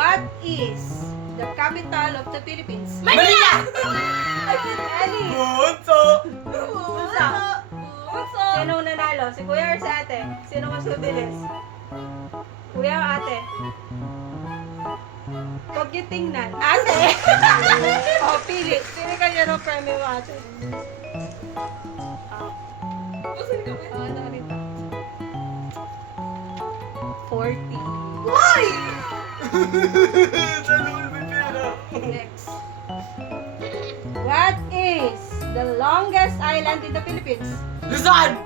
What is the capital of the Philippines? Manila! Ellie! Bunso! Bunso! Sinong nanalo? Si kuya or si ate? Sino mas mabilis? Kuya o ate? Huwag yung tingnan. Ate! O, pili. Pili ka niya ng premyo mo, ate. O, ano rito? 40. Why? Tanong may pera. Next. What is the longest island in the Philippines? Luzon!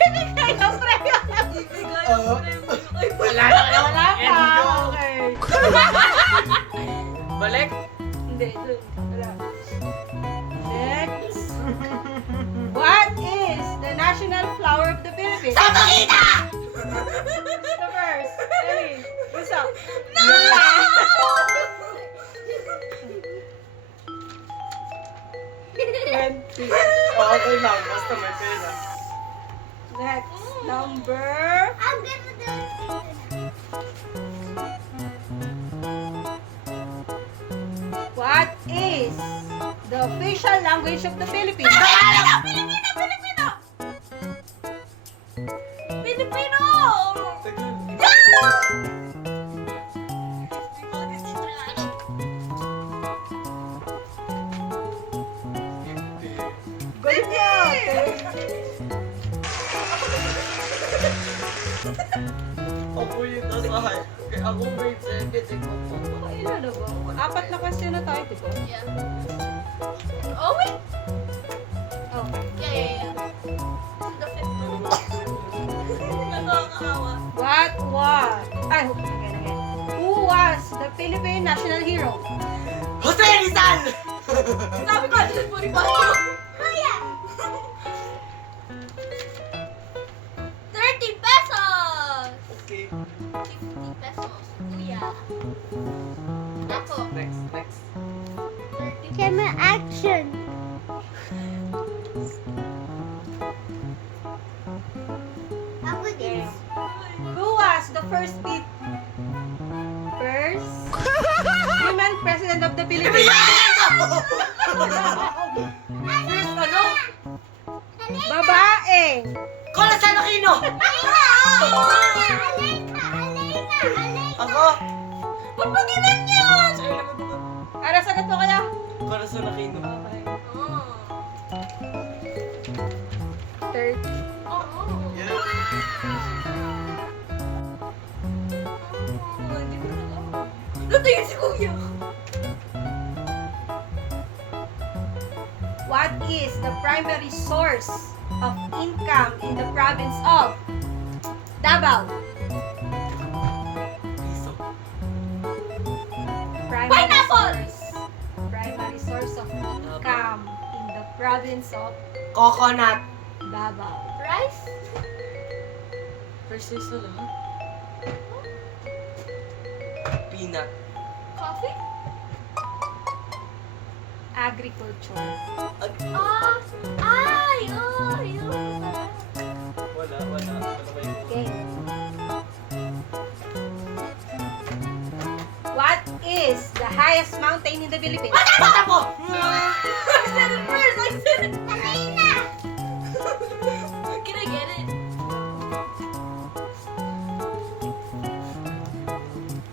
Ibigay ang premyo na. Wala na kayo. Wala pa. Enyo. Okay. Balik? Hindi, dun. Wala. Next. What is the national flower of the Philippines? Samarita! The first. Ellie, what's up? Okay lang, basta may pera. Next. Number. I'm good with this. What is the official language of the Philippines? Filipino! Filipino! Good job. Ako yung nasahay. Kaya ako grade 7. Ilan na ba? Apat na question na tayo, di ba? Oh, wait. Oh. Yeah. This is the fifth one. Nakakaawa. What was... Ay, again. Who was the Philippine national hero? Jose Rizal! Sabi ko, this is Bonifacio. Kuya! 30 pesos! Okay. 50 pesos. Kuya. Ako. Next. 30 Camera action. Ako Okay. Who was the first women president of the Philippines? First ano? Babae. Cola San Aquino! Ako? Ba't mo ginanyan? Sa'yo naman diba? Ano sagot mo kaya? Para sa nakino. Okay. Oo. 30. Oo. Yeah. Hindi ko na alam. Natingin si Kuya. What is the primary source of income in the province of Davao? Piso. Primary source of income in the province of Coconut. Davao. Rice? First isa lahat. Peanut. Coffee? Agriculture. Ah! Ay! Oh! Yun! Wala kayo. Okay. What is the highest mountain in the Philippines? Bata po! I said it first! I said it! Alina! Can I get it?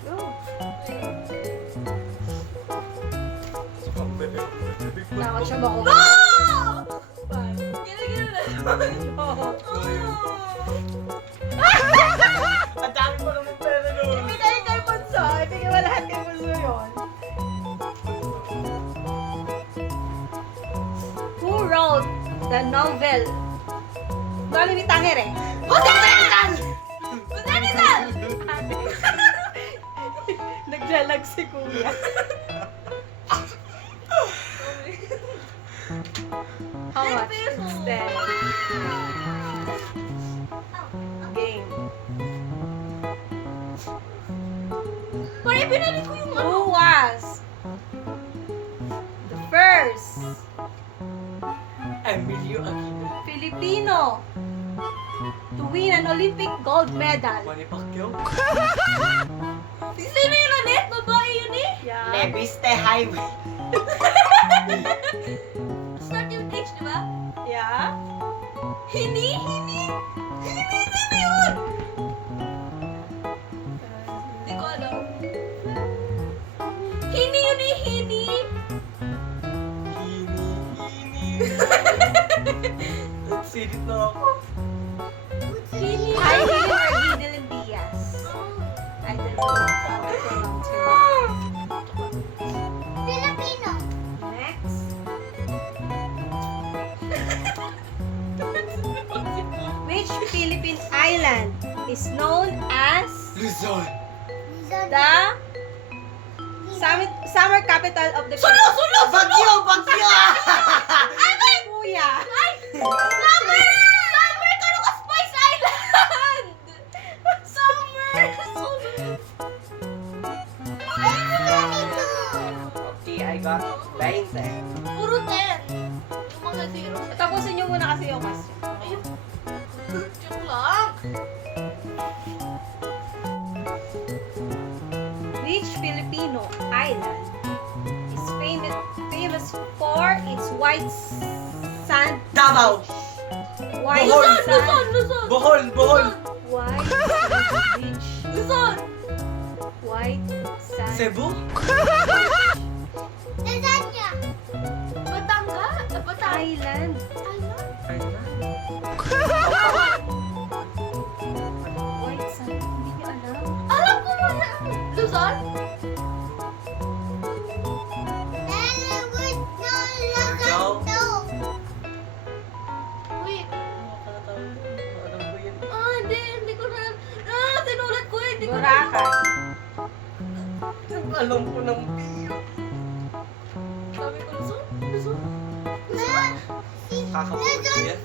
Go. Nakot siya ba ko? No! Can I get it? Oo. Ang dami pa naman pera nun. Ibigay kay Bunso. Ibigay mo lahat kay Bunso yun. Who wrote the novel Loli ni Tangere? Jose Rizal! Jose Rizal! Naglalag si Kuya. How much? pesos. 10. Game. Parang pinili ko yung ano. Who was the first Emilio Aquino. Filipino to win an Olympic gold medal? Manny Pacquiao? Sino yun ulit? Babae yun eh. Yeah. Leviste Highway. Start yung H, di ba? Yeah. Hini? Sino yun? Hindi ko alam. Hini yun eh, Hini. Nagsirit na ako. Hini. Aileen or Gideon Diaz? I don't know how to pronounce her name. Filipino. Next. Which Philippine island is known as Luzon. the summer capital of the Sulo! Bagyo! Bagyo! Kuya. Summer! Summer! Kano ka Spice Island? Summer! Okay, I got 20. Puro 10. Yung mga zero. Tapusin niyo muna kasi yung question. Joke lang. Which Filipino island is famous for its white sand? Davao. White Bohol. sand. Luzon! Bohol! White sand beach. Luzon! White sand. Cebu? Lasagna! Batanga? Batanga? Island. White sand. Hindi niyo alam. Alam ko muna! Luzon? Wait. Alam ko yun. Hindi ko na. Sinulat ko eh. Hindi ko na. Boracay. Alam ko ng Sabi ko, Luzon? kakapulot ko yan.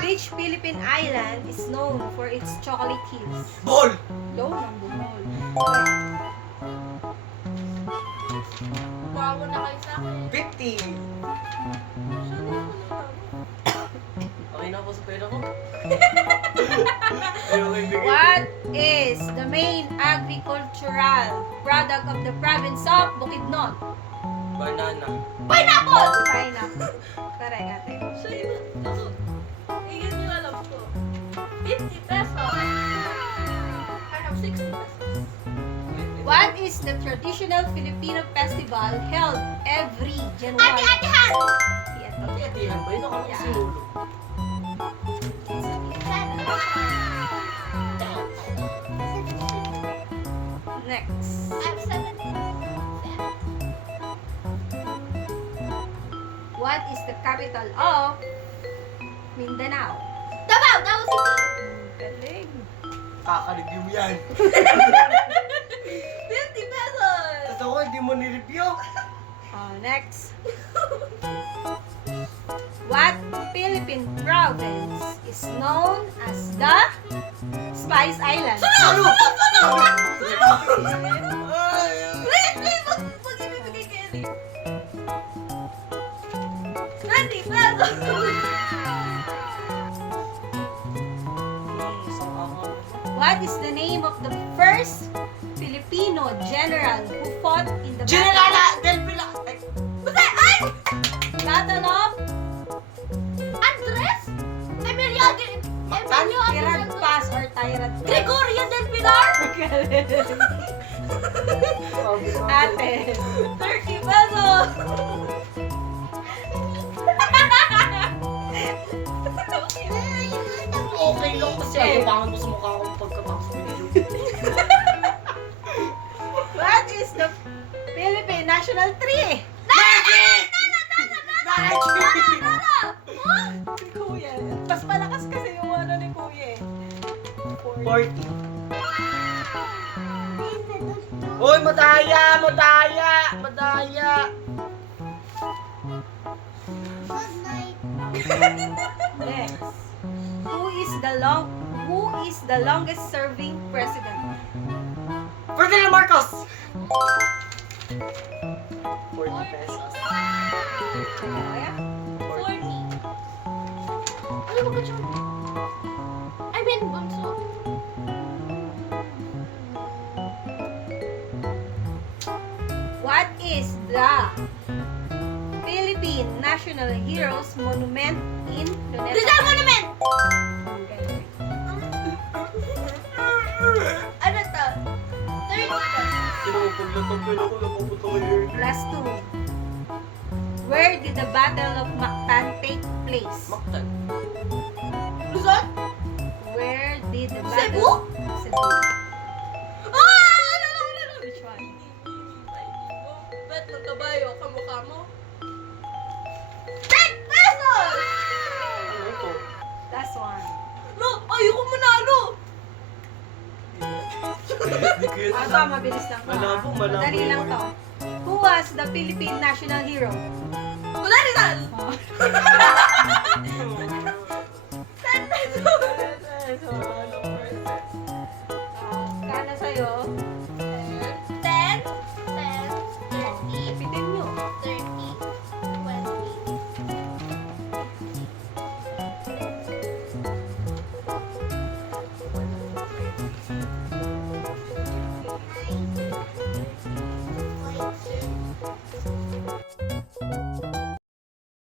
Which Philippine island is known for its chocolate hills? Bohol! Low ng Bohol. Bawa na kayo sa akin. 50. Okay na ako sa pera ko. Ayoko ibigay. What is the main agricultural product of the province of Bukidnon? Banana. Pineapple! Pineapple. Correct, ate. Siya yun. Ako. Yun yung alam ko. 50 pesos. I have 60 pesos. What is the traditional Filipino festival held every January? Ate-atehan! Ate-ate. Ati-atihan ba? Yun ako Yeah. sinulog. Next. I have 7. What is the capital of Mindanao? Davao! Davao City! Galing. Kakareview yan. 50 pesos! Tapos ako hindi mo nireview. Next. What Philippine province is known as the Spice Island? Ano? Please! Mag-ibibigay kay Ellie. 20 pesos! What is the name of the first Filipino general who fought in the Generala del Pila. Ay, Battle of Andres? Emilio Tirad Andres? Pass or Tirad Pass? Gregorio del Pilar? Ate. 30 pesos! okay lang kasi ayabangan mo sa mukha ko pagkatapos ng video. What is the Philippine national tree? Magic! Si Kuya. Mas malakas kasi yung ano ni Kuya eh. 40. Uy, madaya! Madaya! Madaya! Next. Who is the longest serving president? Ferdinand Marcos! 40 pesos. Kaya? 40. Ano ba ka dyan? Philippine National Heroes Monument in Luneta. Rizal Monument! Okay. Ano to? Third question. Kinapaglatagyan ako, napapunta kayo. Last two. Where did the Battle of Mactan take place? Maktan. Luzon? Where did the Cebu? battle... Cebu. Ah! Which one? Bet ng kabayo, kamukha mo. 10 pesos! Ano ito? Last one. No, ayoko manalo! Hindi ko yun. Ito, mabilis lang to. Malabo, ah. malabo Madali lang yun. to. Who was the Philippine national hero? Wala Rizal! 10 pesos! Kana sa'yo?